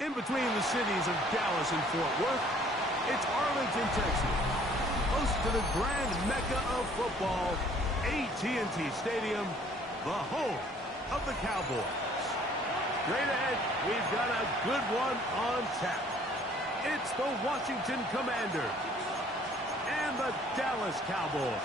In between the cities of Dallas and Fort Worth, it's Arlington, Texas, host to the grand mecca of football, AT&T Stadium, the home of the Cowboys. Straight ahead, we've got a good one on tap. It's the Washington Commanders and the Dallas Cowboys.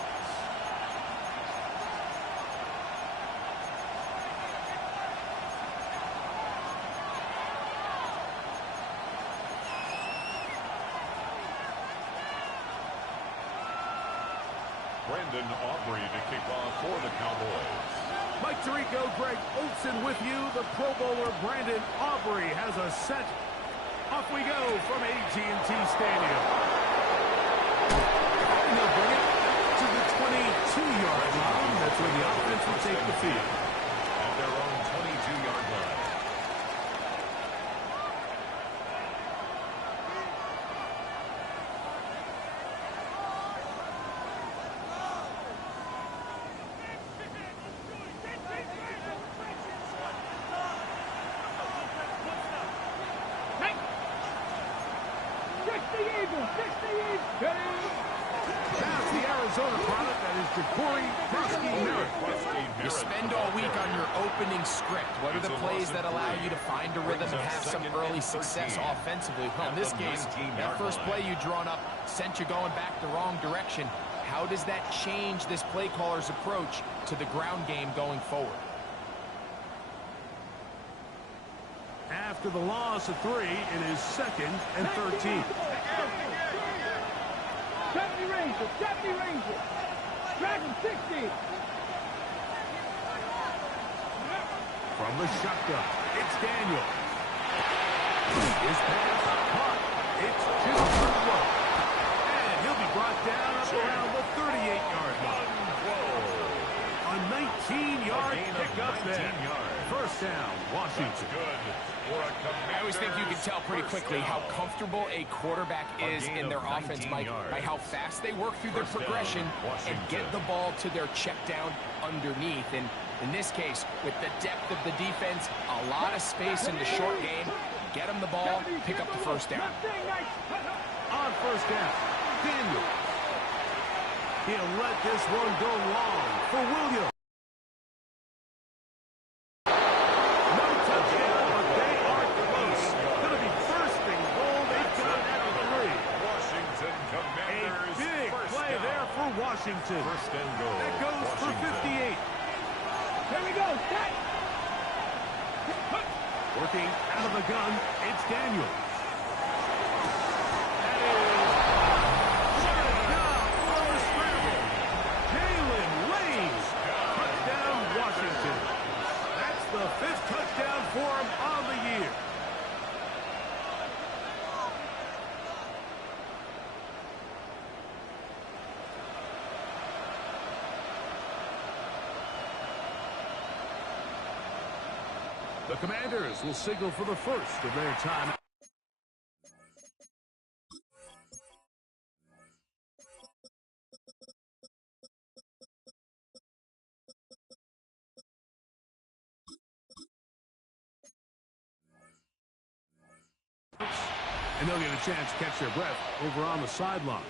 Brandon Aubrey to kick off for the Cowboys. Mike Tirico, Greg Olsen with you. The Pro Bowler Brandon Aubrey has a set. Off we go from AT&T Stadium. And they'll bring it to the 22-yard line. That's where the offense will take the field. At their own 22-yard line. That's the Arizona product. That is Ja'Cory Merritt. You spend all week on your opening script. What are the plays that allow you to find a rhythm and have some early success offensively? Well, in this case, that first play you drawn up sent you going back the wrong direction. How does that change this play caller's approach to the ground game going forward? After the loss of 3, it is 2nd and 13. Deputy Ranger. Dragon 60. From the shotgun, it's Daniel. His pass caught. It's Cooper. And he'll be brought down up around the 38-yard line. A 19-yard pickup there. First down, Washington. I always think you can tell pretty quickly how comfortable a quarterback is in their offense, Mike, by how fast they work through their progression and get the ball to their check down underneath. And in this case, with the depth of the defense, a lot of space in the short game, get them the ball, pick up the first down. On first down, Daniel. He'll let this one go long for Williams. No touchdown, but they are close. Going to be first and goal. They've got it at the 3. Washington Commanders. A big play there for Washington. First and goal. That goes for 58. Here we go. Set. Working out of the gun, it's Daniels. That is... What a job on the scramble. Jalen Lanes. Touchdown, Washington. That's the 5th touchdown for him on the year. The Commanders will signal for the first of their time. And they'll get a chance to catch their breath over on the sideline.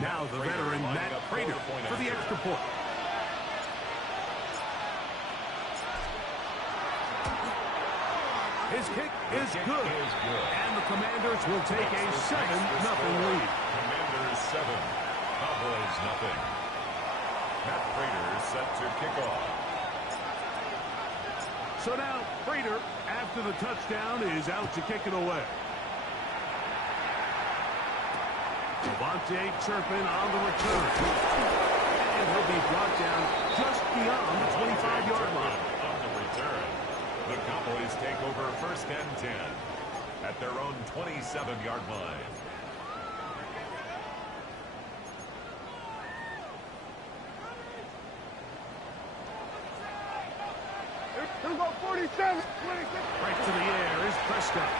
Now the veteran Matt Prater for the extra point. His kick is good. And the Commanders will take a 7-0 lead. Commanders 7, Cowboys nothing. Matt Prater set to kick off. So now Prater, after the touchdown, is out to kick it away. Devontae Turpin on the return. And he'll be brought down just beyond the 25-yard line. On the return, the Cowboys take over first and 10 at their own 27-yard line. Here we go, 47. Right to the air is Prescott.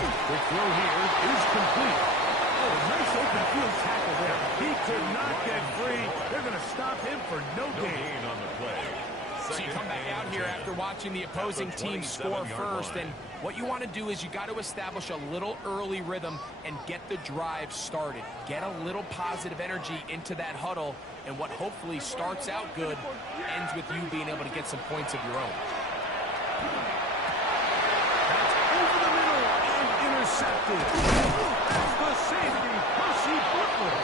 The throw here is complete. Oh, nice open field tackle there. He could not get free. They're going to stop him for no gain on the play. So you come back out here after watching the opposing team score first, and what you want to do is you got to establish a little early rhythm and get the drive started. Get a little positive energy into that huddle, and what hopefully starts out good ends with you being able to get some points of your own. That's over the middle and intercepted. That's the safety, Percy Butler.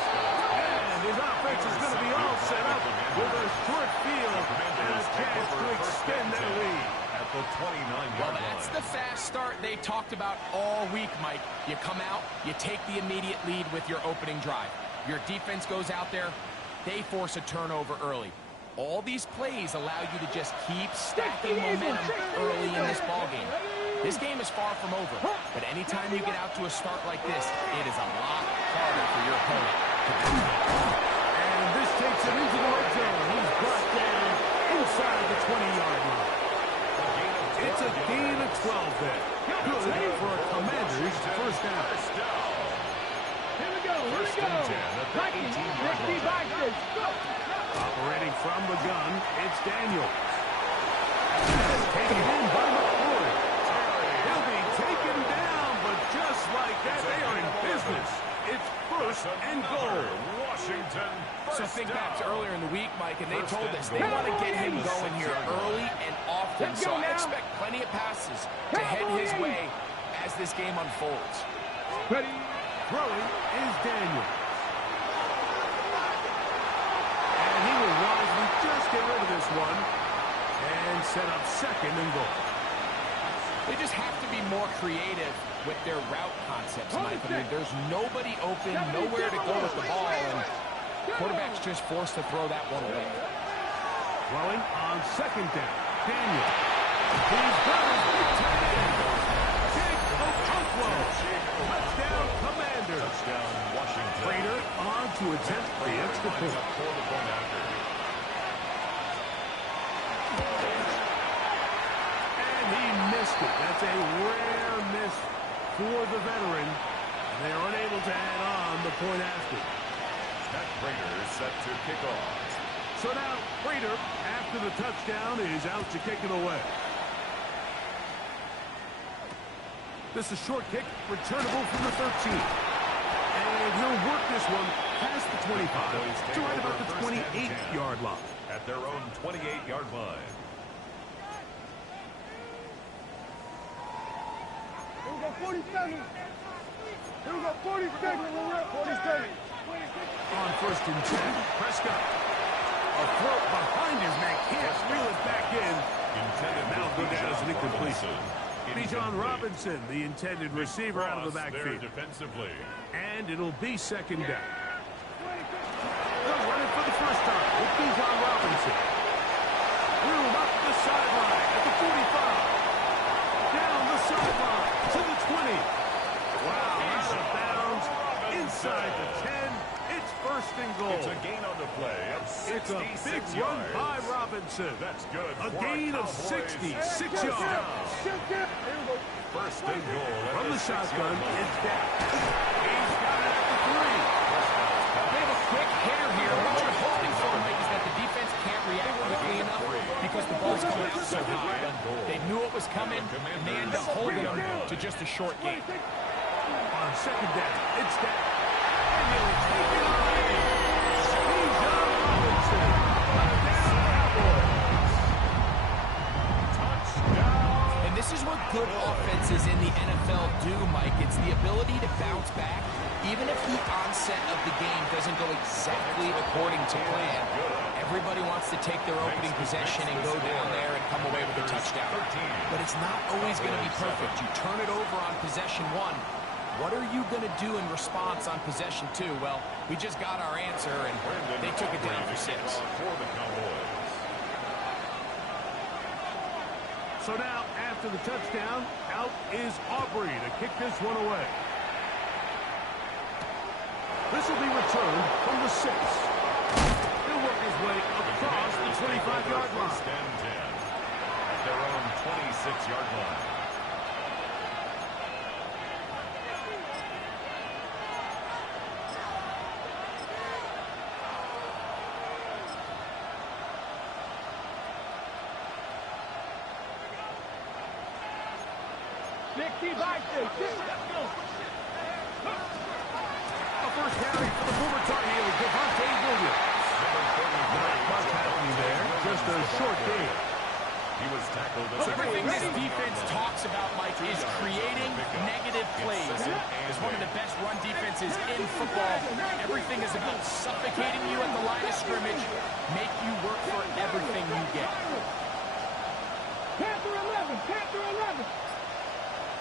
And his offense is going to be all set up with a short field and a chance to extend that lead. At the 29-yard Well, line. that's the fast start they talked about all week, Mike. You come out, you take the immediate lead with your opening drive. Your defense goes out there, they force a turnover early. All these plays allow you to just keep stacking momentum early in this ballgame. This game is far from over, but anytime you get out to a start like this, it is a lot harder for your opponent to beat. And this takes him into the red zone. He's brought down inside the 20-yard line. It's a gain of 12 there. Good for a Commanders first down. Here we go, here we go. Vikings, 60 Vikings. Operating from the gun, it's Daniel. Taken in by McCoy. He'll be taken down, but just like that, they are in business. It's first and goal. Washington. So think back to earlier in the week, Mike, and they told us they want to get him going here early and often. So I expect plenty of passes to head his way as this game unfolds. Ready? Throwing is Daniel. And he will wisely just get rid of this one and set up second and goal. They just have to be more creative with their route concepts, Mike. I mean, there's nobody open, nowhere to go with the ball, and quarterback's just forced to throw that one away. Throwing on second down, Daniel. He's got his big tight end. Jake Okonkwo. Touchdown, Commanders. Touchdown, Washington. Prater on to attempt the extra point. For the point after. And he missed it. That's a rare miss for the veteran. And they are unable to add on the point after. Matt Prater is set to kick off. So now Prater, after the touchdown, is out to kick it away. This is a short kick, returnable from the 13. And And he'll work this one past the 25 to right about the 28-yard line. At their own 28-yard line. Here we go, 47. Here we go, 47. 47. On 1st and 10, Prescott. A throw behind his man, can't reel it back in. Now go down as an incompletion. Bijan Robinson, the intended receiver, out of the backfield. Defensively. And it'll be 2nd down. They're running for the first time with Bijan Robinson. Room up the sideline at the 45. Down the sideline to the 20. Wow, out of bounds. Inside the 10. It's 1st and goal. It's a gain on the play. It's a big run by Robinson. That's good. A gain of 66 yards. 1st and goal. From the shotgun, it's down. He's got it at the 3. They have a quick hitter here. What you're hoping for, Mike, is that the defense can't react quickly enough because the ball's coming out so high. They knew it was coming, and they end up holding them to just a short gain. On 2nd down, it's down. And he'll take it away. Bijan Robinson. Touchdown. And this is what good offenses in the NFL do, Mike. It's the ability to bounce back, even if the onset of the game doesn't go exactly according to plan. Everybody wants to take their opening possession and go down there and come away with a touchdown. But it's not always going to be perfect. You turn it over on possession 1. What are you going to do in response on possession 2? Well, we just got our answer, and they took it down for 6. So now, after the touchdown, out is Aubrey to kick this one away. This will be returned from the 6. He'll work his way across the 25-yard line. 1st and 10 at their own 26-yard line. A first carry for the former Tar Heel, Devontae Williams. Not much happening there, just a short gain. He was tackled. Everything this defense talks about, Mike, is creating negative plays. It's one of the best run defenses in football. Everything is about suffocating you at the line of scrimmage, make you work for everything you get. Panther 11, Panther 11.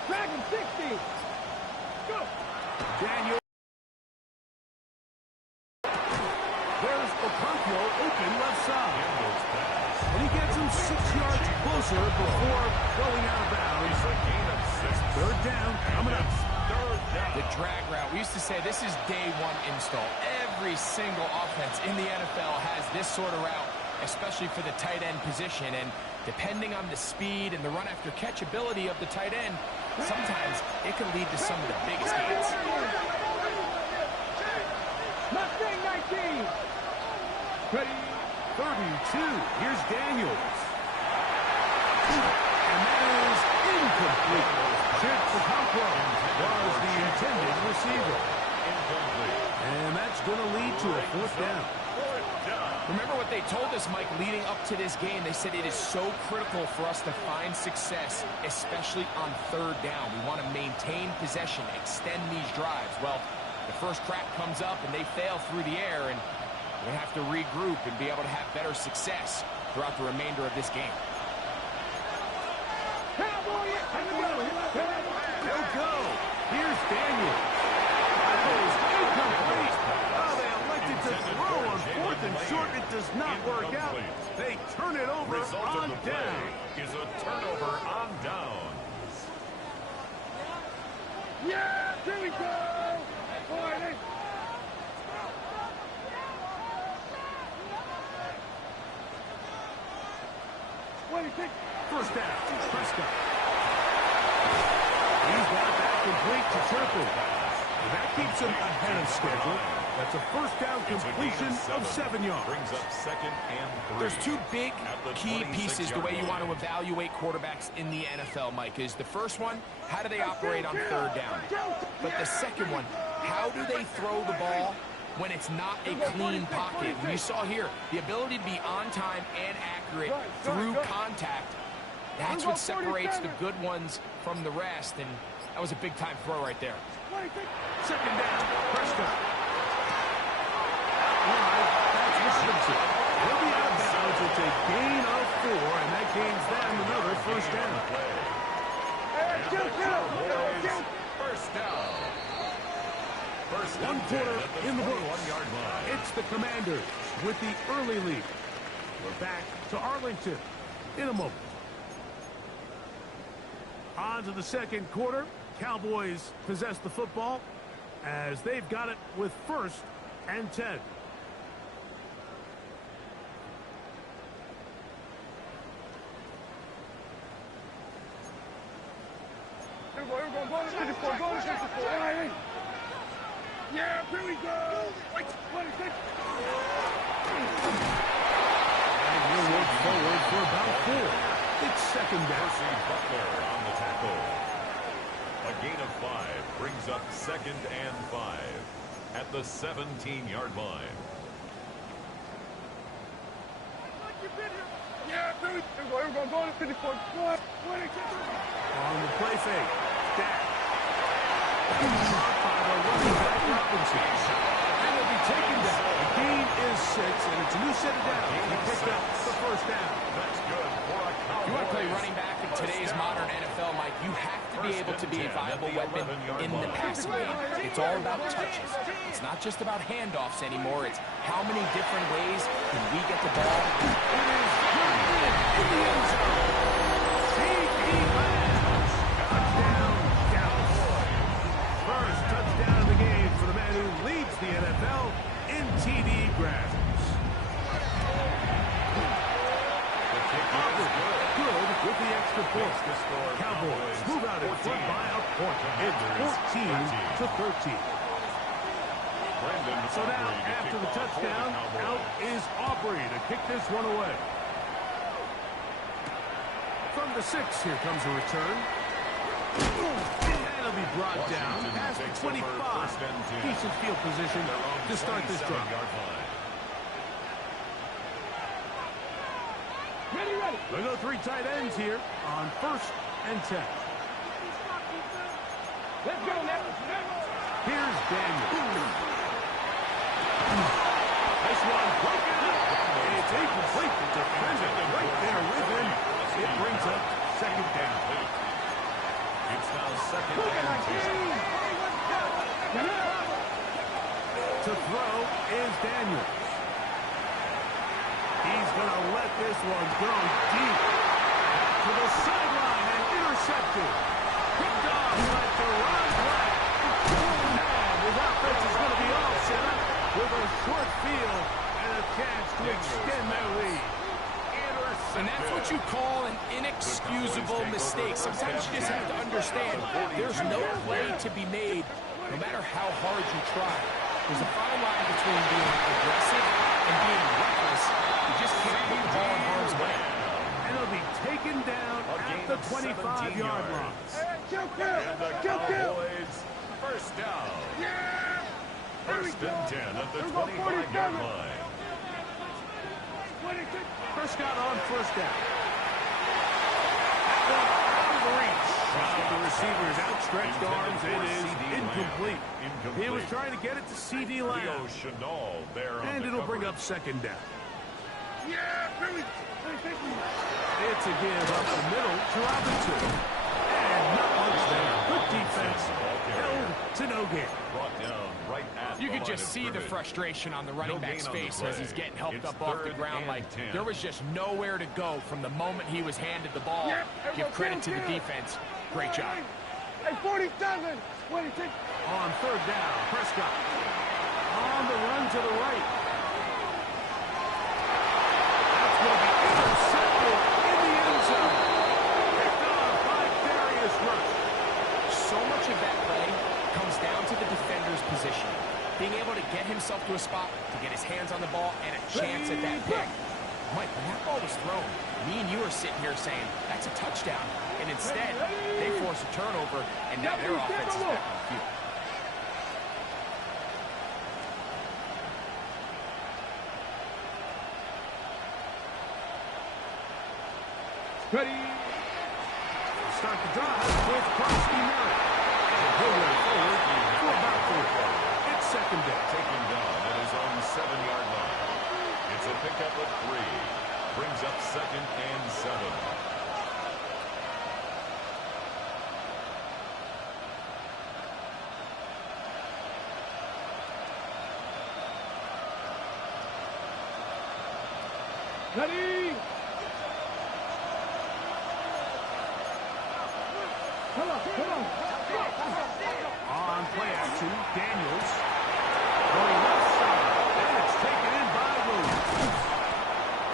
Dragon 60. Go. Daniel. There's Okonkwo open left side. And he gets him 6 yards closer before going out of bounds. 3rd down coming up. The drag route. We used to say this is day 1 install. Every single offense in the NFL has this sort of route, especially for the tight end position. And depending on the speed and the run after catch ability of the tight end, sometimes it can lead to some of the biggest gains. Mustang 19. Ready? 32. Here's Daniels. And that is incomplete. Cte Productions was the intended receiver. And that's going to lead to a 4th down. Remember what they told us, Mike, leading up to this game. They said it is so critical for us to find success, especially on 3rd down. We want to maintain possession, extend these drives. Well, the first crack comes up and they fail through the air, and we have to regroup and be able to have better success throughout the remainder of this game. They'll go. Here's Daniels. That is incomplete. Oh, they elected to throw on 4th and short. It does not work out. They turn it over on down. Is a turnover on down. Yeah, here we go. 40. First down, Prescott. He's got that complete to Turpin. And that keeps him ahead of schedule. That's a first down completion of 7 yards. Brings up 2nd and 3. There's 2 big key pieces the way you want to evaluate quarterbacks in the NFL, Mike, is the first one, how do they operate on 3rd down? But the second one, how do they throw the ball when it's not a clean pocket? And you saw here, the ability to be on time and accurate through contact. That's what separates the good ones from the rest, and that was a big-time throw right there. Second down, Prescott. That's Robinson. He'll be out of bounds. It's a gain of 4, and that gains them another first down. First down. First One quarter in the books. line. It's the Commanders with the early lead. We're back to Arlington in a moment. On to the second quarter. Cowboys possess the football as they've got it with 1st and 10. Yeah, here we go. Wait, 26. And he'll work forward for about 4. It's second down. Percy Butler on the tackle. A gain of 5 brings up 2nd and 5 at the 17-yard line. Yeah, here we go. Go to 54. On the play fake. Dak. By the running back Robinson. And he'll be taken down. The gain is 6, and it's a new set of downs. He picked up the first down. That's good for a Cowboys. If you want to play running back in today's modern NFL, Mike, you have to be able to be a viable weapon in the passing game. It's all about touches. It's not just about handoffs anymore. It's how many different ways can we get the ball. It is good in the end zone. C.E. Lambs. Touchdown, Cowboys. First touchdown of the game for the man who leads the NFL in TD grabs. Good with the extra point. Cowboys move out in front by a point. It's 14-13. So now, after the touchdown, out is Aubrey to kick this one away. From the 6, here comes a return. And it'll be brought down past the 25. Decent field position to start this drive. Ready. They go 3 tight ends here on 1st and 10. Let's go now. Here's Daniel. This one broken up. It's incomplete. The defender right there with him. It brings up 2nd down. It's now 2nd and 2. To throw is Daniels. He's going to let this one go deep. To the sideline and intercepted. Picked off by Deron Black. And his offense is going to be all set up with a short field and a chance to extend their lead. And that's what you call an inexcusable mistake. Sometimes you just have to understand there's no play to be made, no matter how hard you try. There's a fine line between being aggressive and being reckless. You just can't put the ball in harm's way. And it'll be taken down at the 25-yard line. And the Cowboys, first down. First and 10 at the 25-yard line. Prescott on 1st down. That one out of the reach. The receiver's outstretched arms. It is incomplete. He was trying to get it to C.D. Lamb. And it'll bring up 2nd down. It's a give up the middle to Robinson. And not much there. Good defense. Held to no gain. You could just see the frustration on the running back's face as he's getting helped up off the ground. Like there was just nowhere to go from the moment he was handed the ball. Give credit to the defense. Great job. Hey, 47. On 3rd down, Prescott. On the run to the right. That's going to be intercepted in the end zone. Picked off by Darius Rush. So much of that play comes down to the defender's position. Being able to get himself to a spot, to get his hands on the ball, and a chance at that pick. Mike, when that ball was thrown, me and you are sitting here saying, that's a touchdown. And instead, they force a turnower, and now their offense is back on the field. Ready. Start the drive with Krusty Merritt. And he'll roll forward for about 4. It's second down. Taken down at his own 7-yard line. It's a pickup of 3. Brings up 2nd and 7. Ready. Come on, come on. On play action, Daniels. Going left side, and it's taken in by Williams.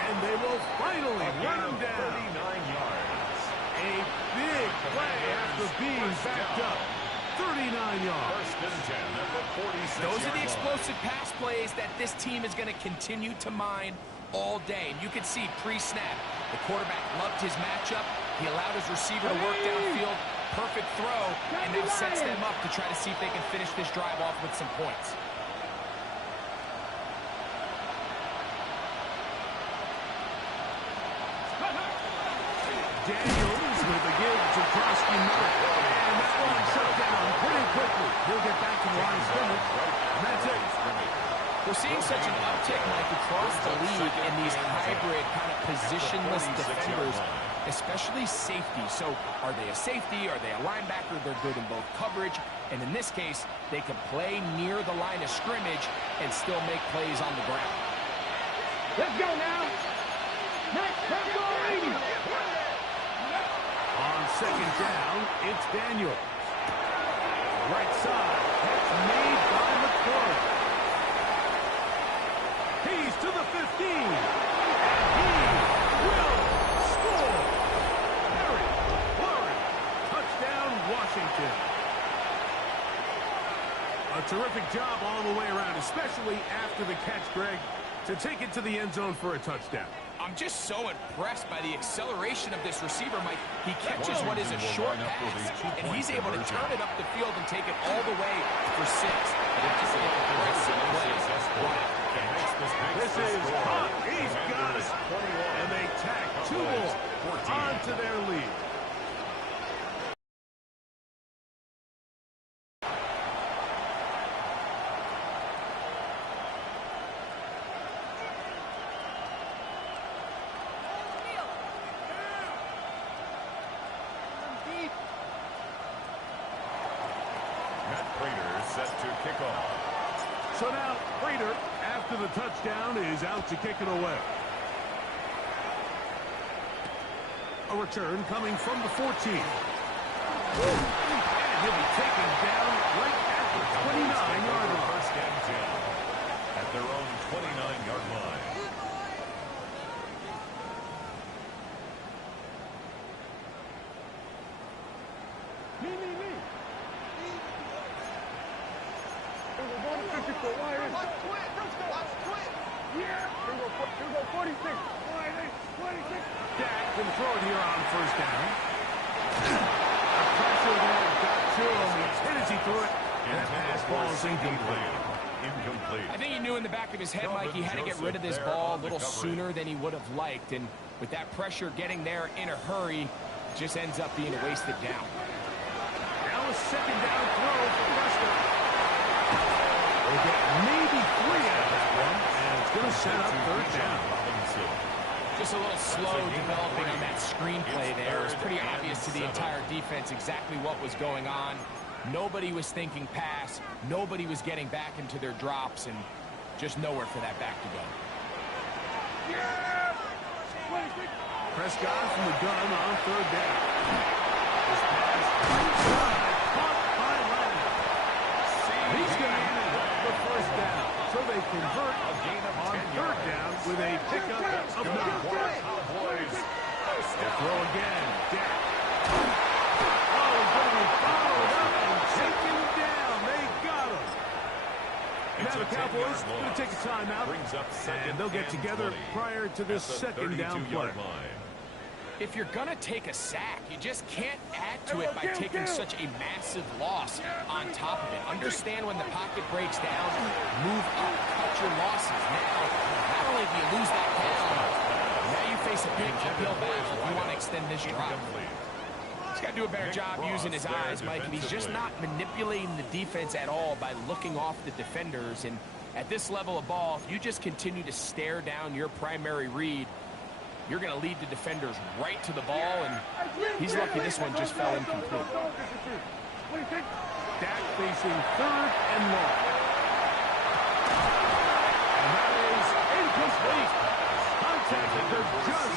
And they will finally run him down. 39 yards. A big play after being backed up. 39 yards. First and 10 at the 46. Those are the explosive pass plays that this team is going to continue to mine all day. And you can see pre-snap, the quarterback loved his matchup. He allowed his receiver to work downfield. Perfect throw, and then sets them up to try to see if they can finish this drive off with some points. Daniels with the give to Krusty Merritt. And that one shut down pretty quickly. He'll get back to the line of scrimmage. And that's it. We're seeing such an uptick, Mike, across the league in these hybrid kind of positionless defenders, especially safety. So are they a safety? Are they a linebacker? They're good in both coverage. And in this case, they can play near the line of scrimmage and still make plays on the ground. Let's go now. Next, let's go, ladies. On second down, it's Daniels. Right side. That's made by McCoy. He's to the 15. And he will score. Harry Warren. Touchdown, Washington. A terrific job all the way around, especially after the catch, Greg, to take it to the end zone for a touchdown. I'm just so impressed by the acceleration of this receiver, Mike. He catches what is a short pass, and he's able to turn it up the field and take it all the way for 6. That's an impressive play. This is hot. He's got it. And they tack 2 more onto their lead. Set to kick off. So now, Prater, after the touchdown, is out to kick it away. A return coming from the 14. And he'll be taken down right at the 29-yard line. First and 10 at their own 29-yard line. Dak can throw it here on first down. The pressure there got to him. As hit as he threw it, and that pass ball is incomplete. I think he knew in the back of his head, Mike, he had to get rid of this ball a little sooner than he would have liked. And with that pressure getting there in a hurry, it just ends up being a wasted down. Now a second down throw for Prescott. We'll get maybe 3 out of that one, and it's going to set up third down. Just a little slow developing on that screenplay there. It was pretty obvious to the entire defense exactly what was going on. Nobody was thinking pass. Nobody was getting back into their drops, and just nowhere for that back to go. Prescott from the gun on third down. This pass inside, caught by Lamb. He's going to get the first down. So they convert on third down with a pickup of 9. They throw again. Dak. Oh, going to be followed up and taken down. They got him. Now the Cowboys going to take a timeout, and they'll get together prior to this second down play. If you're going to take a sack, you just can't add to it by taking such a massive loss on top of it. Understand when the pocket breaks down, move up, cut your losses. Now, not only do you lose that down, now you face a big uphill battle if you want to extend this drive. He's got to do a better job using his eyes, Mike, and he's just not manipulating the defense at all by looking off the defenders. And at this level of ball, if you just continue to stare down your primary read, you're going to lead the defenders right to the ball, and he's lucky this one just fell incomplete. Dak facing 3rd and long. And that is incomplete. Contact occurred just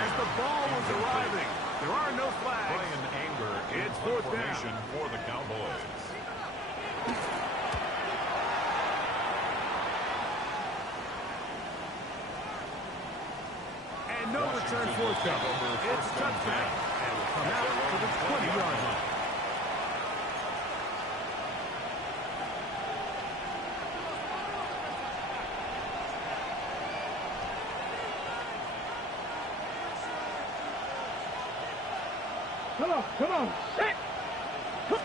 as the ball was arriving. There are no flags. Brian Anger in formation for the Cowboys. And no return forthcoming. It's touchback and will come out to the 20-yard line. Come on. Set. To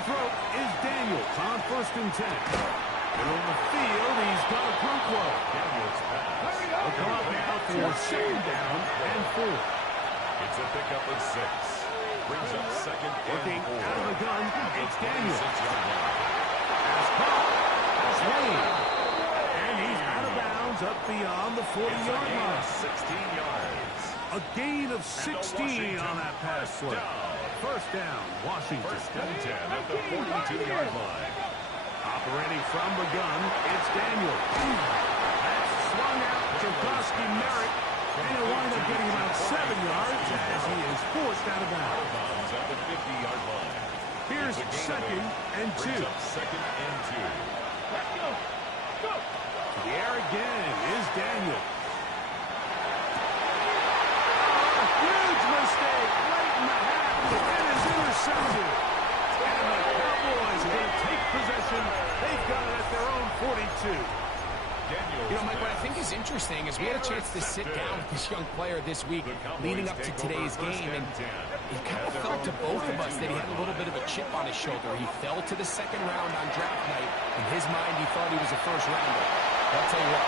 throw is Daniels on 1st and 10. Middle of the field, he's got a group low. Daniels pass. He'll come up now for 2nd down and 4. It's a pickup of 6. Brings up 2nd Looking and 4. out of the gun, it's Daniels. 26-yard line. Has caught, has laid. And he's out of bounds up beyond the 40-yard line. 16 yards. A gain of 16 on that pass play. First down, Washington. 1st and 10 at the 42-yard line. Operating from the gun, it's Daniel. That's swung out to Goski Merrick, and he'll wind up getting about 7 yards as he is forced out of bounds. Bounds at the 50-yard line. Here's 2nd and 2. Brings up 2nd and 2. Let's go. Go. To the air again is Daniel. Huge mistake late in the half, and is intercepted. And the Cowboys are going to take possession. They've got it at their own 42. You know, Mike, what I think is interesting is we had a chance to sit down with this young player this week leading up to today's game, and it kind of felt to both of us that he had a little bit of a chip on his shoulder. He fell to the 2nd round on draft night. In his mind, he thought he was a 1st rounder. I'll tell you what,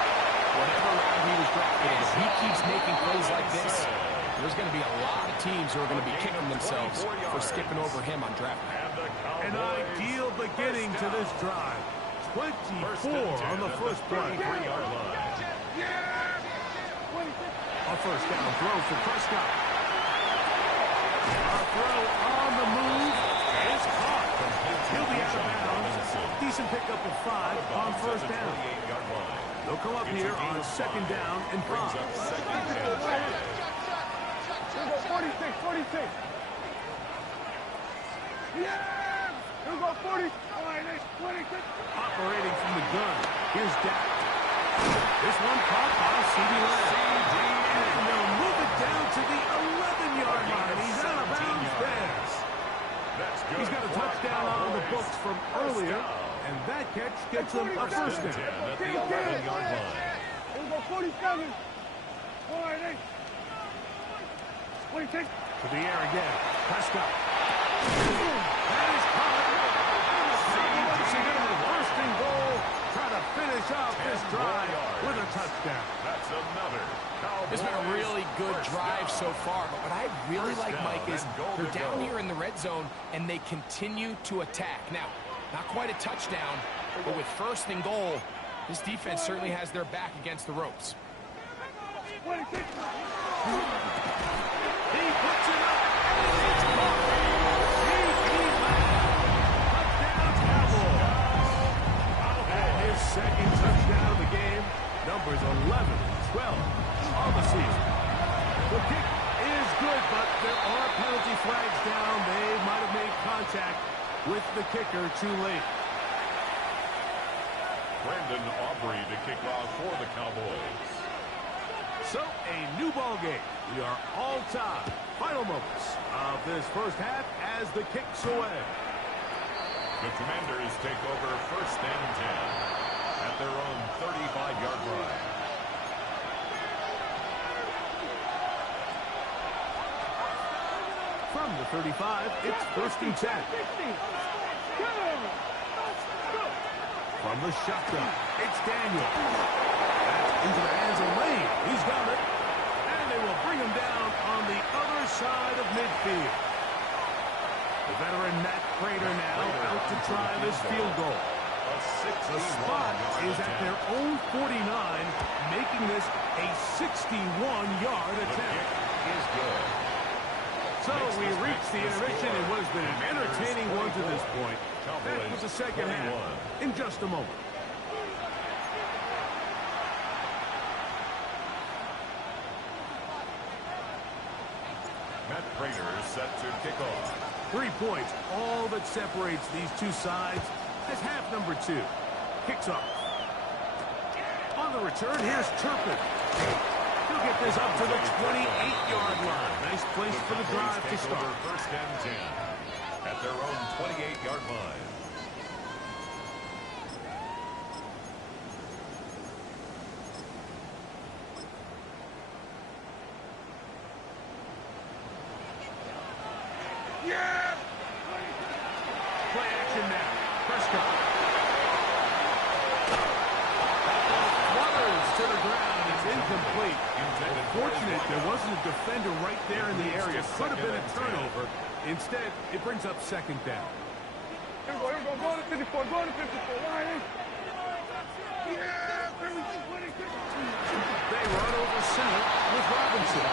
whatever round he was drafted in, if he keeps making plays like this, there's going to be a lot of teams who are going to be kicking themselves for skipping over him on draft night. An ideal beginning to this drive. 24 on the first play. A 1st down throw for Prescott. A throw on the move is caught. He'll be out of bounds. Decent pickup of 5 on 1st down. They'll come up here on 2nd down and 5. 46. Yeah! He'll go 40. All right, 26. Operating from the gun, here's Dak. This one caught by C.D. Lamb. And they'll move it down to the 11-yard line. He's out of bounds there. He's got a touchdown on the books from earlier, and that catch gets him a 1st down. At the 11-yard line. He'll go 47. All right, 26. To the air again. Prescott. That is caught. Once again, 1st and goal. Trying to finish off this drive with a touchdown. That's another. It's been a really good drive so far, but what I really like, Mike, is they're down here in the red zone, and they continue to attack. Now, not quite a touchdown, but with 1st and goal, this defense certainly has their back against the ropes. 26. He puts it up. It's caught. C.D. Lamb. Touchdown, Cowboys. And his 2nd touchdown of the game. Numbers 11 and 12 on the season. The kick is good, but there are penalty flags down. They might have made contact with the kicker too late. Brandon Aubrey to kick off for the Cowboys. So, a new ball game. We are all tied. Final moments of this first half as the kick's away. The Commanders take over 1st and 10 at their own 35-yard line. From the 35, it's 1st and 10. From the shotgun, it's Daniel. That's into the hands of Lane. He's got it. And they will bring him down on the other side of midfield. The veteran Matt Prater now out to try this field goal. The spot is at their own 49, making this a 61-yard attempt. Is good. So we reach the intermission in what has been an entertaining one to this point. Back with the second half in just a moment. Matt Prater is set to kick off. 3 points, all that separates these two sides as half number 2 kicks off. On the return, here's Turpin. He'll get this up to the 28-yard line. Nice place for the drive to start. First and 10 at their own 28-yard line. Yeah! Play action now. Prescott. Flutters to the ground. It's incomplete. Fortunate there wasn't a defender right there in the area. Could have been a turnover. Instead, it brings up second down. Here we go. Go to 54. Go to 54. Ryan. Yeah! They run over center with Robinson.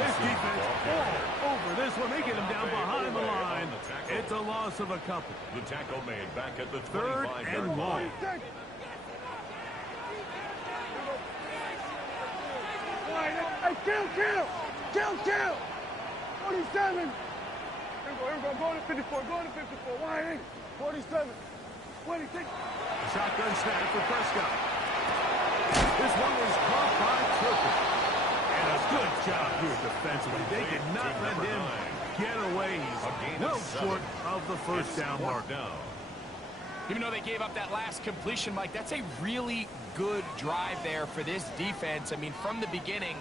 This defense all over this one. They get him down behind the line. It's a loss of a couple. The tackle made back at the 3rd 25-yard and long. Hey, kill! 47! Here we go. Go to 54. Go to 54. Ryan. 47. 26. Shotgun snap for Prescott. This one was caught by Turpin. And a good job here defensively. They did not let him get away. He's well short of the first down mark. Even though they gave up that last completion, Mike, that's a really good drive there for this defense. I mean, from the beginning,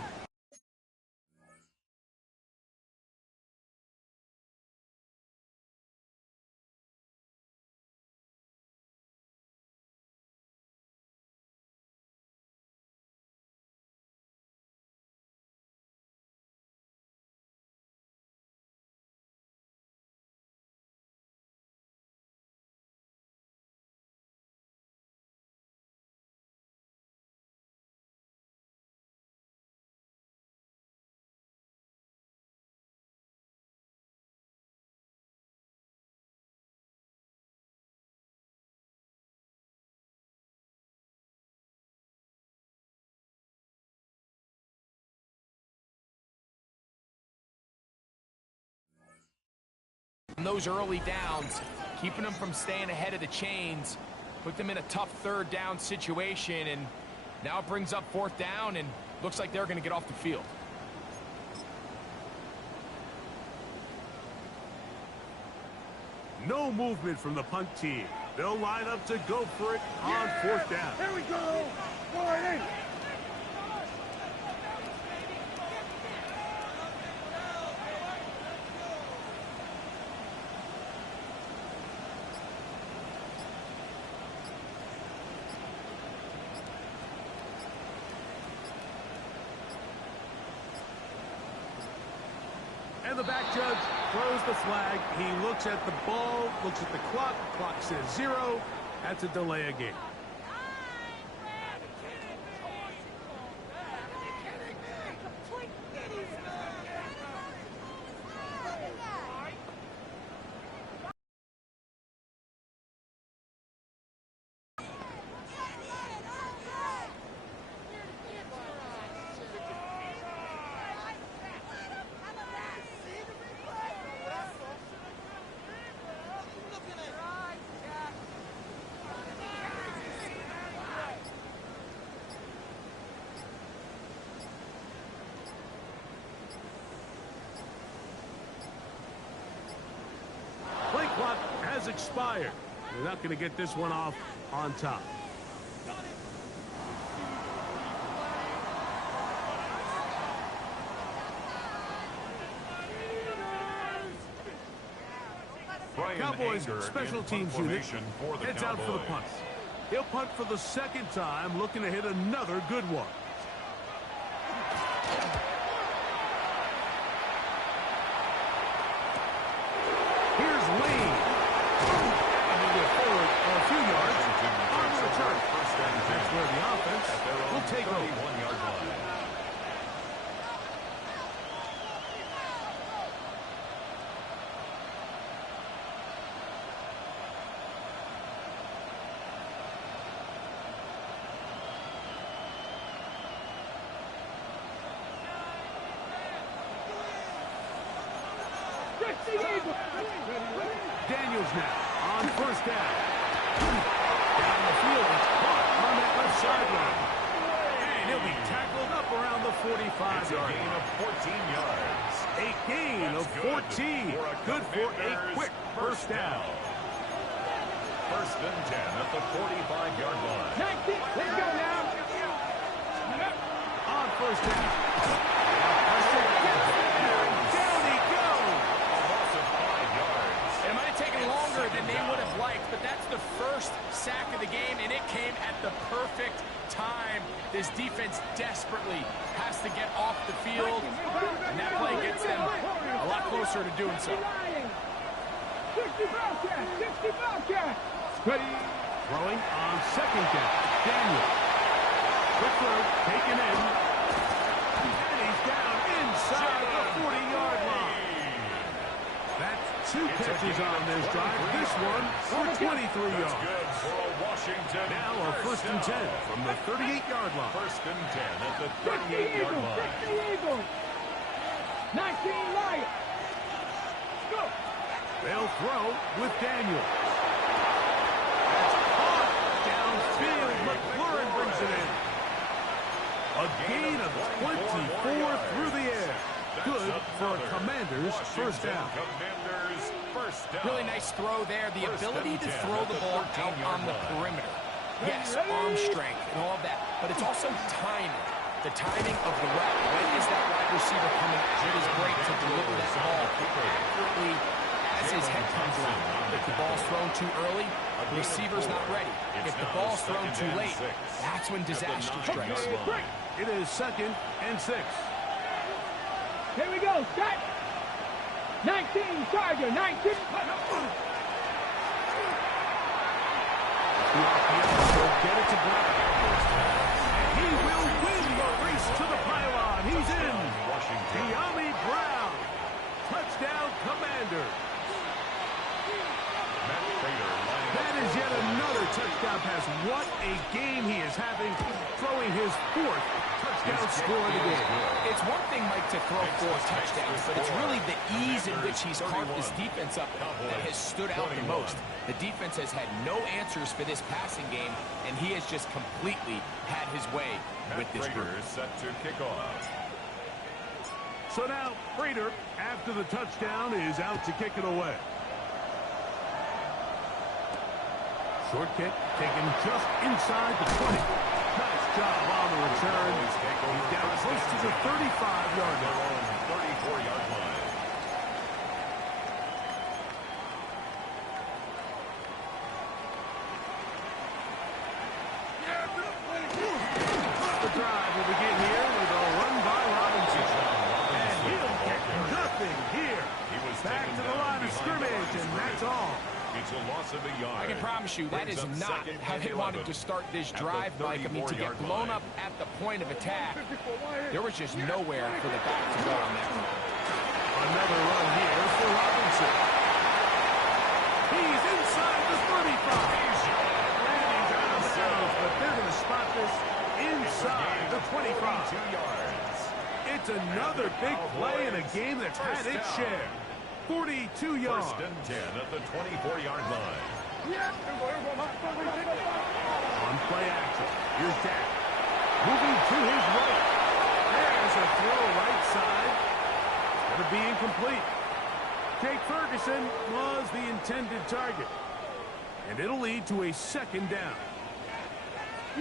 those early downs, keeping them from staying ahead of the chains, put them in a tough 3rd down situation, and now it brings up 4th down, and looks like they're going to get off the field. No movement from the punt team. They'll line up to go for it on 4th down. Here we go. Ryan. And the back judge throws the flag. He looks at the ball, looks at the clock. Clock says 0. That's a delay of game. Clock has expired. They're not going to get this one off on top. Cowboys special teams unit heads out for the punt. He'll punt for the 2nd time, looking to hit another good one. Daniels now on first down. Down the field, it's caught on that left sideline. And he'll be tackled up around the 45-yard line. Gain of 14 yards. A gain of 14. Good for a quick first down. First and 10 at the 45-yard line. Let's go now. On first down. Down he goes. A loss of 5 yards. It might have taken longer than they would have liked, but that's the first sack of the game, and it came at the perfect time. This defense desperately has to get off the field, and that play gets them a lot closer to doing so. 60 Bobcat. Ready. Throwing on second down. Daniel. Quick throw, taken in. And he's down inside the 40-yard line. That's 2 catches on this drive. This one for 23 yards. Good for a Washington. Now a first and 10 from the 38-yard line. First and 10 at the 60 38-yard Eagles. line. 60 Eagles. 19 Lions. Go. They'll throw with Daniel. That's caught downfield. McLaurin brings it in. A gain of 24 through the air. Good for a Commander's first down. Commanders first down. Really nice throw there. The ability to throw the ball out on the perimeter. Yes, arm strength and all of that, but it's also timing. The timing of the route. When is that wide receiver coming? It is great to deliver that ball accurately as his head comes around. If the ball's thrown too early, the receiver's not ready. If the ball's thrown too late, that's when disaster strikes. It is second and 6. Here we go. Set. 19 Charger. 19. Will get it to Brown. And he will win the race to the pylon. He's in. De'Ami Brown. Touchdown, Commander. That is yet another touchdown pass. What a game he is having, throwing his 4th touchdown score of the game. It's one thing, Mike, to throw 4 touchdowns, but it's really the ease in which he's carved this defense up that has stood out the most. The defense has had no answers for this passing game, and he has just completely had his way with this group. Set to kick off. So now, Prater, after the touchdown, is out to kick it away. Short kick taken just inside the 20. Nice job on the return. He's down close to the 35-yard line. 34-yard line. The drive will begin here with a run by Robinson. And he'll get nothing here. Back to the line of scrimmage, and that's all. It's a loss of a yard. I can promise you that is not how they wanted to start this drive, Mike. I mean, to get blown up at the point of attack, there was just nowhere for the back to go on that one. Another run here for Robinson. He's inside the 35. And he's out of bounds, but they're going to spot this inside the 25. 2 yards. It's another big play in a game that's had its share. 42 yards. First and 10 at the 24-yard line. On play action. Here's Dak. Moving to his right. There's a throw right side. It's going to be incomplete. Jake Ferguson was the intended target. And it'll lead to a second down.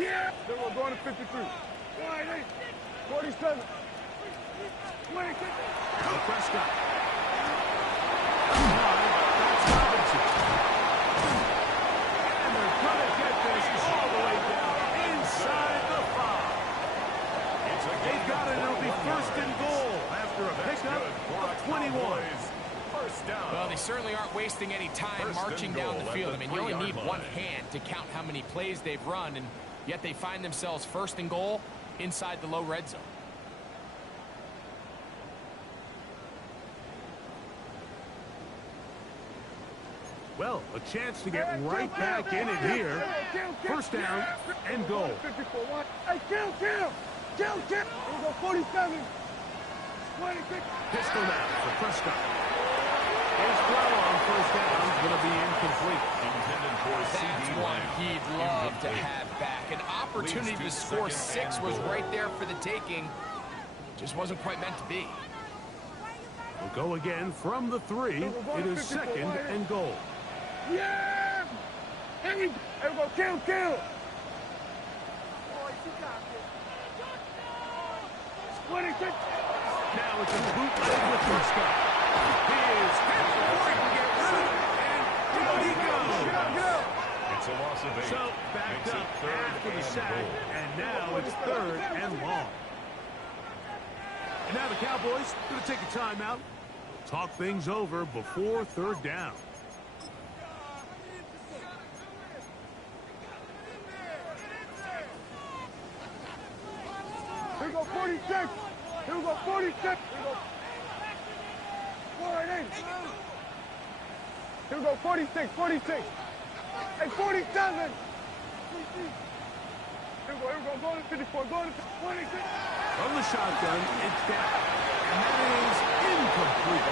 Yeah. Then we're going to 53. 47. 26. Now Prescott. That's Robinson. And they're going to get this all the way down inside the 5. They've got it. It'll be first and goal after a pickup of 21. First down. Well, they certainly aren't wasting any time marching down the field. I mean, you only need one hand to count how many plays they've run, and yet they find themselves first and goal inside the low red zone. Well, a chance to get right back in it here. First down and goal. 54. Hey, kill. We'll go 47. 26. Pistol now for Prescott. His throw on first down is going to be incomplete. That's one he'd love to have back. An opportunity to score 6 was right there for the taking. Just wasn't quite meant to be. We'll go again from the 3. It is second and goal. Yeah! Here we go. Kill. Now it's a bootleg with the Scott. He is hit before he can get rid of it, and down he goes. It's a loss of 8. So backed up after the sack, and now it's third and long. And now the Cowboys going to take a timeout, talk things over before third down. Here we go, 46. Here we go, 46. Here we go. 48. Here we go, 46. Hey, 47. Here we go. Go to 54. Go to 26. From the shotgun, it's down. And that is incomplete.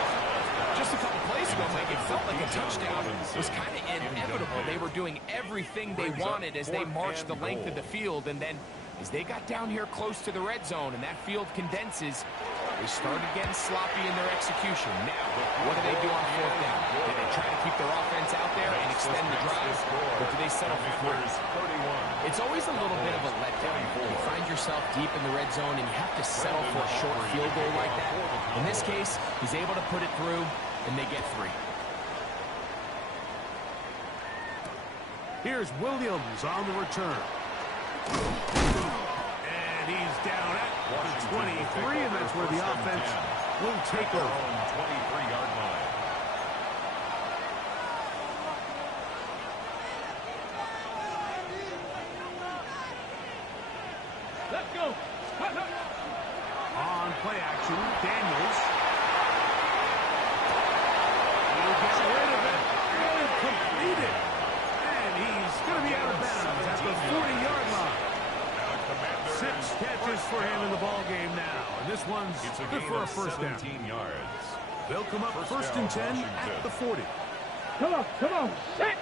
Just a couple plays ago, Mike, it felt like a touchdown was kind of inevitable. They were doing everything they wanted as they marched the length of the field, and then as they got down here close to the red zone and that field condenses, they started getting sloppy in their execution. Now, what do they do on fourth down? Do they try to keep their offense out there and extend the drive, or do they settle for 3? It's always a little bit of a letdown. You find yourself deep in the red zone and you have to settle for a short field goal like that. In this case, he's able to put it through, and they get 3. Here's Williams on the return. And he's down at the 23, and that's where the offense will take over. 23-yard line. Let's go. On play action, Daniels. He'll get rid of it and complete it. And he's going to be out of bounds at the 40-yard line. 6 catches for him in the ball game now. And this one's good for a first down. Yards. They'll come up first and 10 at the 40. Come on. Set.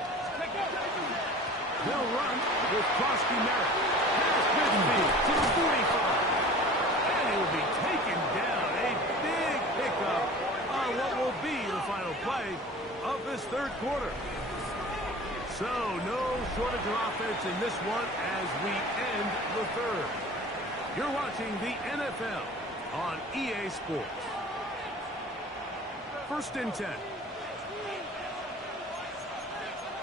They'll run with Krosky Merritt. Past midfield to the 45. And he will be taken down. A big pickup on what will be the final play of this third quarter. So, no shortage of offense in this one as we end the third. You're watching the NFL on EA Sports. First and 10.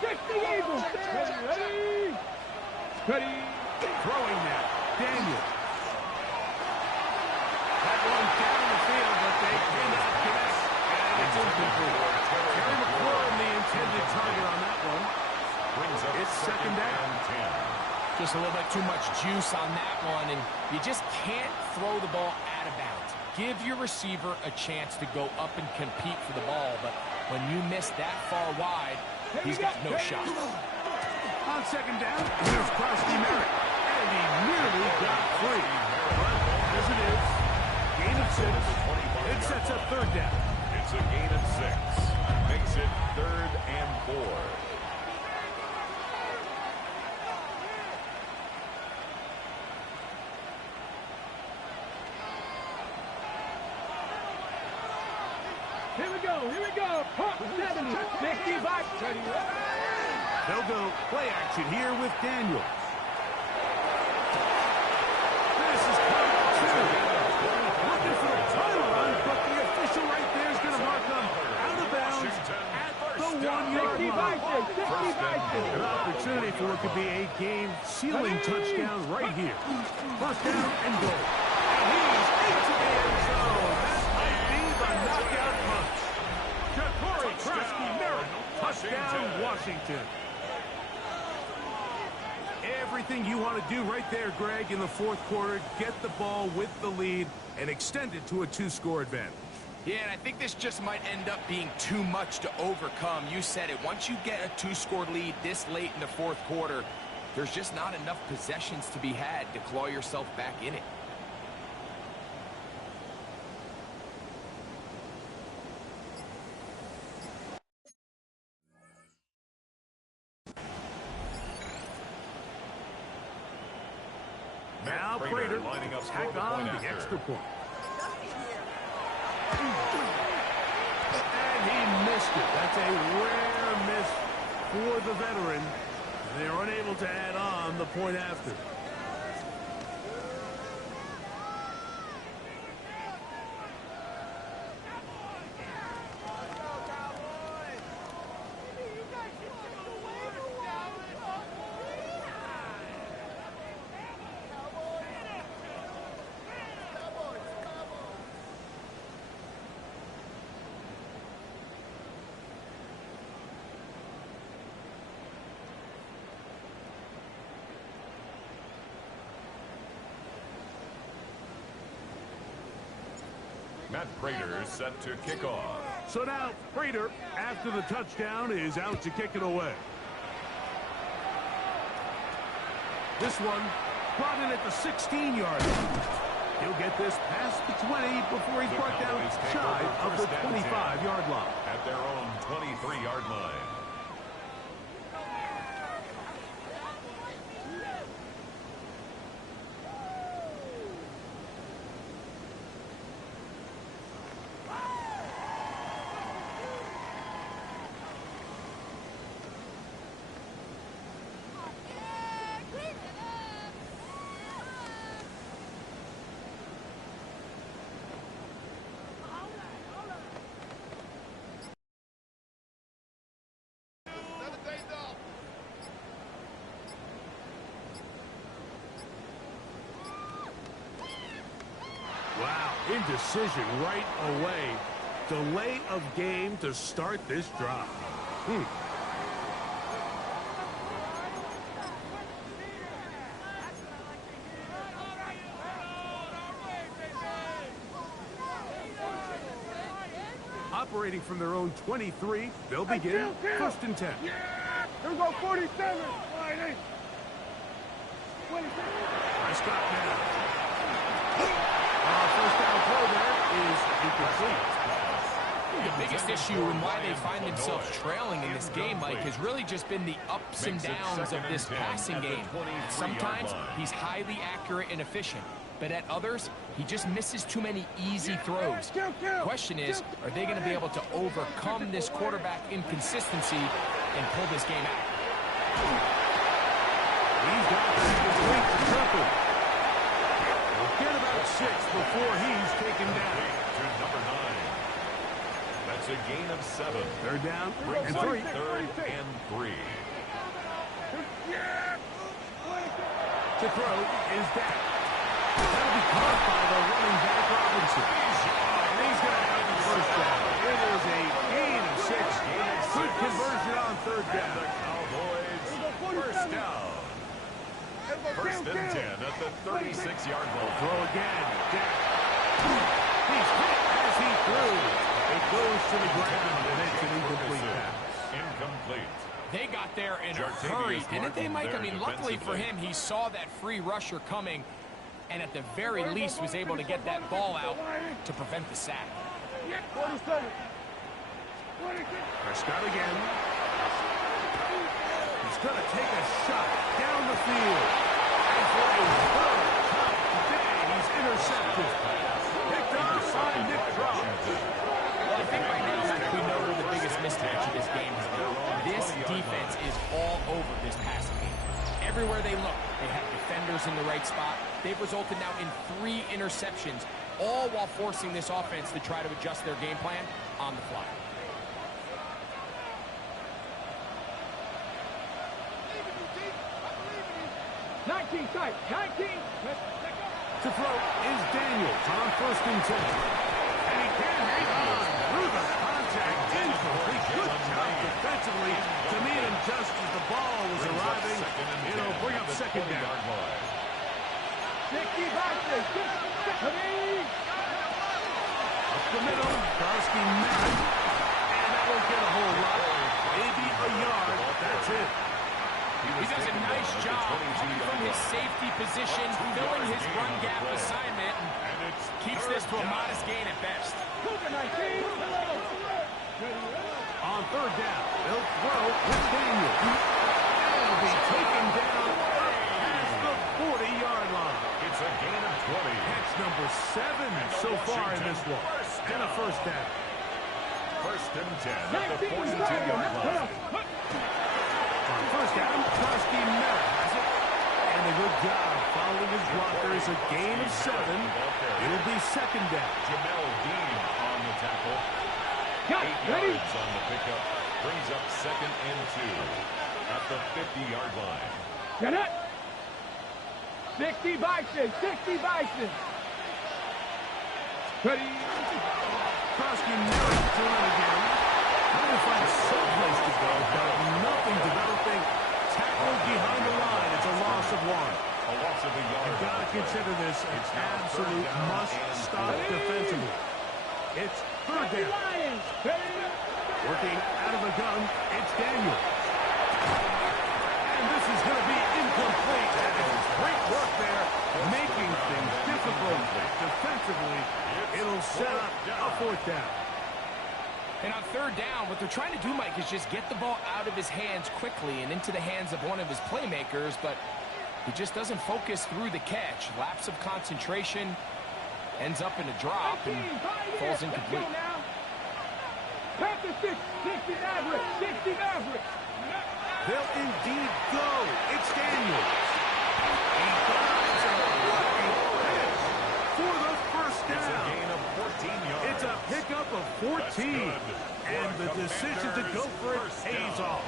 Get the Eagles. Ready. Throwing now. Daniels. That one down the field, but they cannot connect. And it's incomplete. Terry McLaurin, the intended target on that one. It's second down. Just a little bit too much juice on that one, and you just can't throw the ball out of bounds. Give your receiver a chance to go up and compete for the ball, but when you miss that far wide, he's got no shot. On second down, here's Krosky Merritt, and he nearly got free. But as it is, gain of 6, it sets up third down. It's a gain of 6. Makes it 3rd and 4. Here we go. 70, 55. They'll go play action here with Daniels. This is part 2. Looking for the time run, but the official right there is going to mark them out of bounds at the 1-yard line. An opportunity for what could be a game-sealing touchdown right here. First down and goal. And he's into the end zone. That might be the knockout punch. Krosky Merritt, touchdown Washington. Everything you want to do right there, Greg, in the fourth quarter, get the ball with the lead and extend it to a 2-score advantage. Yeah, and I think this just might end up being too much to overcome. You said it. Once you get a 2-score lead this late in the fourth quarter, there's just not enough possessions to be had to claw yourself back in it. Now Prater lining up tack on the extra point. And he missed it. That's a rare miss for the veteran. They are unable to add on the point after. Matt Prater is set to kick off. So now Prater, after the touchdown, is out to kick it away. This one brought in at the 16-yard line. He'll get this past the 20 before he's brought down shy of the 25-yard line. At their own 23-yard line. Wow, indecision right away. Delay of game to start this drive. Operating from their own 23, they'll begin first and 10. Here we go, 47. Friday. 27. Prescott now. First down throw there is incomplete. The biggest issue and why they find themselves trailing in this game, Mike, has really just been the ups and downs of this passing game. Sometimes he's highly accurate and efficient, but at others, he just misses too many easy throws. The question is, are they going to be able to overcome this quarterback inconsistency and pull this game out? He's got this complete to triple. He'll get about 6 before he's taken down. To number 9. That's a gain of 7. Third down and 3. Third and 3. To throw is down. That'll be caught by the running back Robinson. And he's going to have the first down. It is a gain of 6. Good conversion on third down. The Cowboys first down. First and 10 at the 36-yard line. Throw again. Down. He's hit as he threw. It goes to the ground, and it's an incomplete pass. Incomplete. They got there in a hurry, didn't they, Mike? I mean, luckily for him, he saw that free rusher coming, and at the very least was able to get that ball out to prevent the sack. 47. Prescott again. He's going to take a shot down the field. And for a third time today, he's intercepted. Picked off by Nick Cross. Well, I think right now we know where the biggest mismatch of this game has been. This defense is all over this passing game. Everywhere they look, they have defenders in the right spot. They've resulted now in 3 interceptions, all while forcing this offense to try to adjust their game plan on the fly. Tight. 19. To throw is Daniels on first and 10. And he can hang on through the contact. Incomplete. Good job defensively to meet him just as the ball was arriving. It'll bring up second down. Up the middle. Garski missed. And that won't get a whole lot. Maybe a yard. That's it. He does a nice job coming from his safety position, filling his run gap assignment, and keeps this to a modest gain at best. On third down, they'll throw with Daniels. He'll be taken down past the 40-yard line. 7 so far in this one. And a first down. First and 10 at the 42-yard line. On first down, Cte has it. And a good job following his blockers. A gain of 7. It'll be second down. Jamel Dean on the tackle. 8 yards on the pickup. Brings up second and 2 at the 50-yard line. Get it. 60 Bison. 60 Bison. Ready. Krosky Merritt doing it again. Trying to find someplace to go, but nothing developing. Tackled behind the line. It's a loss of 1. A loss of a yard. You've got to consider this an absolute must-stop defensively. It's third down. Working out of the gun, it's Daniel. And this is going to be incomplete. That is great work there, making things difficult defensively. It'll set up a fourth down. And on third down, what they're trying to do, Mike, is just get the ball out of his hands quickly and into the hands of one of his playmakers, but he just doesn't focus through the catch. Lapse of concentration, ends up in a drop, and falls incomplete. 60 average. 60 average. They'll indeed go. It's Daniels. He dives and what a catch for the first down. It's a gain of 14 yards. It's a pickup of 14. And the decision to go for it pays off.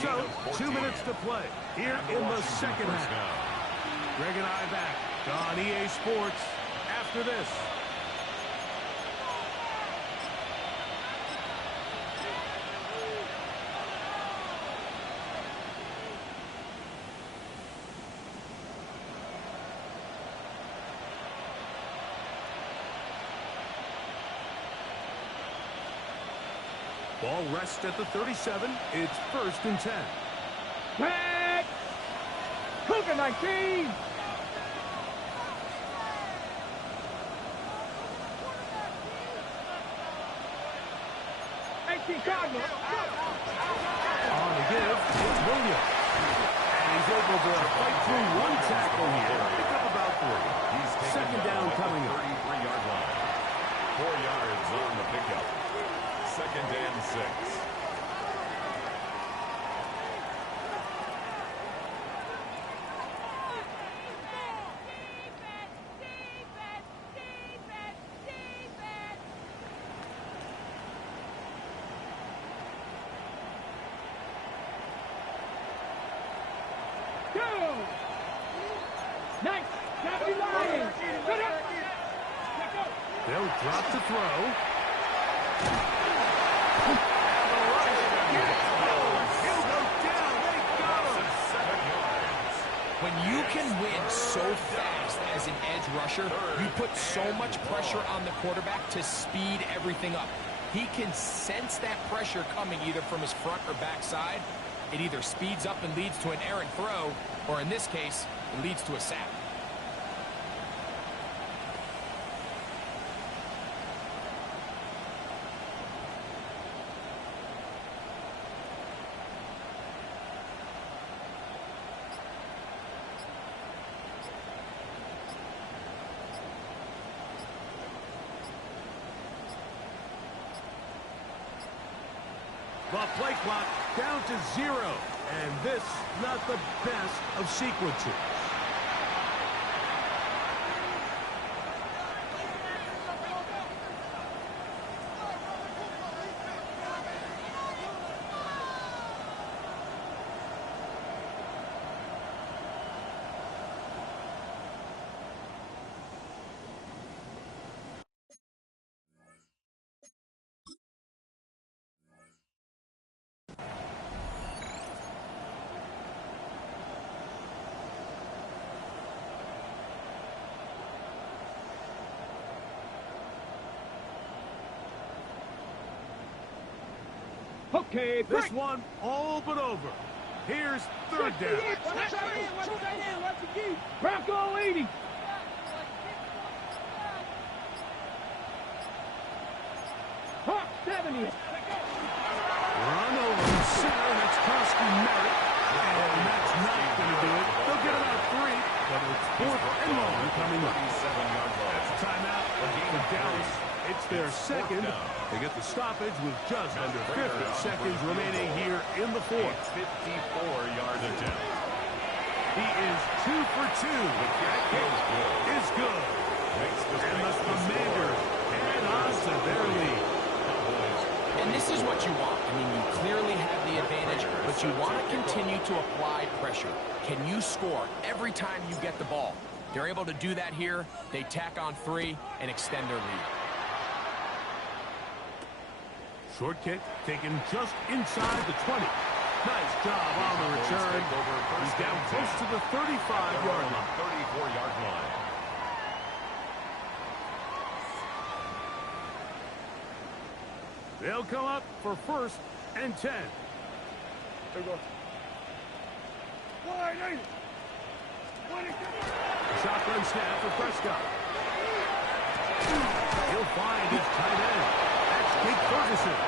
So, 2 minutes to play here in the second half. Greg and I back on EA Sports after this. Ball rests at the 37. It's first and 10. Back. Cougar 19. Cardinal. On the give, it's Williams. And he's able to fight through one tackle here. Pick up about 3. Second down coming up. 33-yard line. 4 yards on the pickup. Second and 6. They'll drop to throw. He'll go down. They got him. 7 yards. When you can win so fast as an edge rusher, you put so much pressure on the quarterback to speed everything up. He can sense that pressure coming either from his front or back side. It either speeds up and leads to an errant throw, or in this case, it leads to a sack. The play clock down to 0. And this, not the best of sequences. Okay, This one all but over. Here's third down. Bronco 80. Hawk 70. Run over the center. That's Krosky Merritt. And that's not going to do it. They'll get about 3, but it's 4th and long coming up. 37 their second. They get the stoppage with just under 50 seconds remaining here in the fourth. 54-yard attempt. He is 2 for 2. That kick is good. And the Commanders add on to their lead. And this is what you want. I mean, you clearly have the advantage, but you want to continue to apply pressure. Can you score every time you get the ball? They're able to do that here. They tack on 3 and extend their lead. Short kick taken just inside the 20. Nice job on the return. He's down close to the 35-yard line. 34-yard line. They'll come up for 1st and 10. There goes. Wide. Shotgun snap for Prescott. He'll find his tight end. That's Cte Ferguson.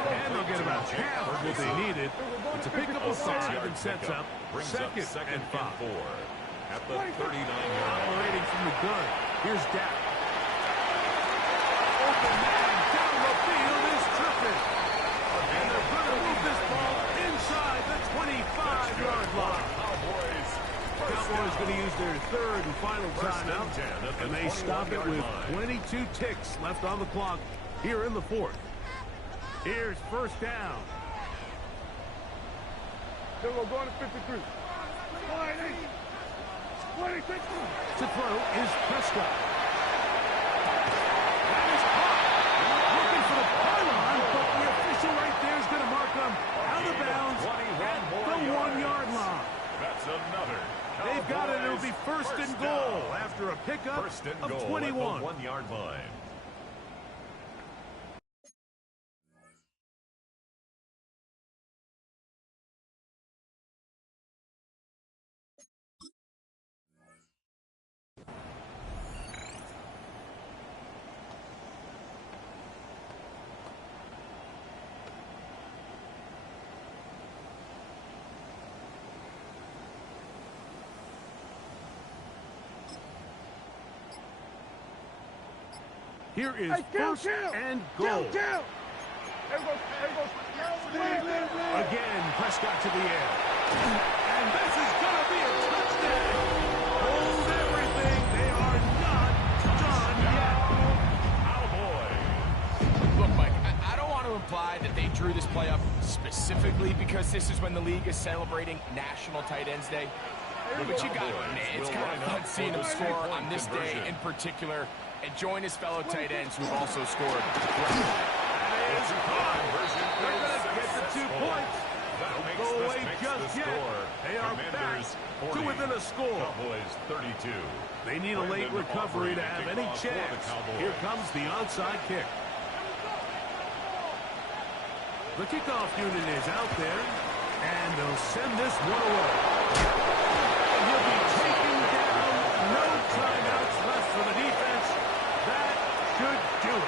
And they'll get about half of what they needed. It's a pickup of 5 and sets up second and 5. At the 39-yard line. Operating from the gun. Here's Dak. Open man down the field is tripping. And they're going to move this ball inside the 25-yard line. Cowboys going to use their 3rd and final timeout. And they stop it with 22 ticks left on the clock here in the 4th. Here's 1st down. There we go, going to 53. Wide 26. To throw is Prescott. That is caught. Looking for the pylon, but the official right there is going to mark him out of bounds at the 1-yard line. That's another. They've got it. It'll be 1st and goal after a pickup of 21. 1-yard line. Here is 1st and goal. There goes. Again, Prescott to the air. And this is going to be a touchdown. Hold everything. They are not done yet. Cowboys. Look, Mike, I don't want to imply that they drew this play up specifically because this is when the league is celebrating National Tight Ends Day. But you got it, man. It's kind of fun seeing him score on this day in particular and join his fellow tight ends who've also scored. They're going to get the 2 points. Don't go away just yet. They are back to within a score. Cowboys 32. They need a late recovery to have any chance. Here comes the onside kick. The kickoff unit is out there, and they'll send this one away. And he'll be taken down. No timeouts left for the defense. That should do it.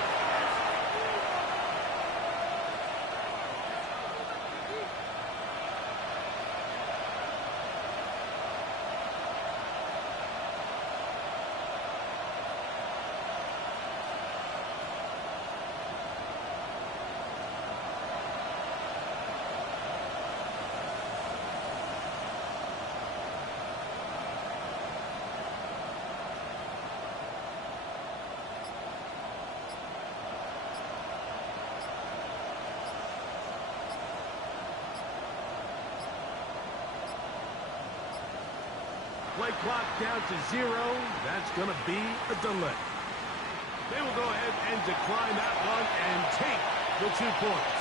Play clock down to 0. That's going to be a delay. They will go ahead and decline that one and take the 2 points.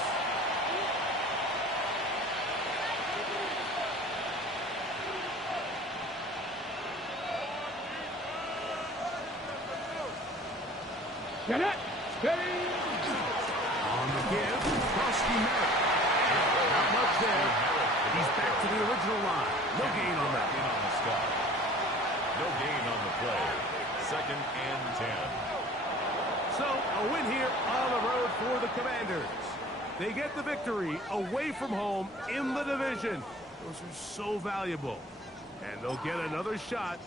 Get it. Steady. On the give, Frosty Merritt. Not much there. He's back to the original line. No gain on that. On the stop. No gain on the play. 2nd and 10. So, a win here on the road for the Commanders. They get the victory away from home in the division. Those are so valuable. And they'll get another shot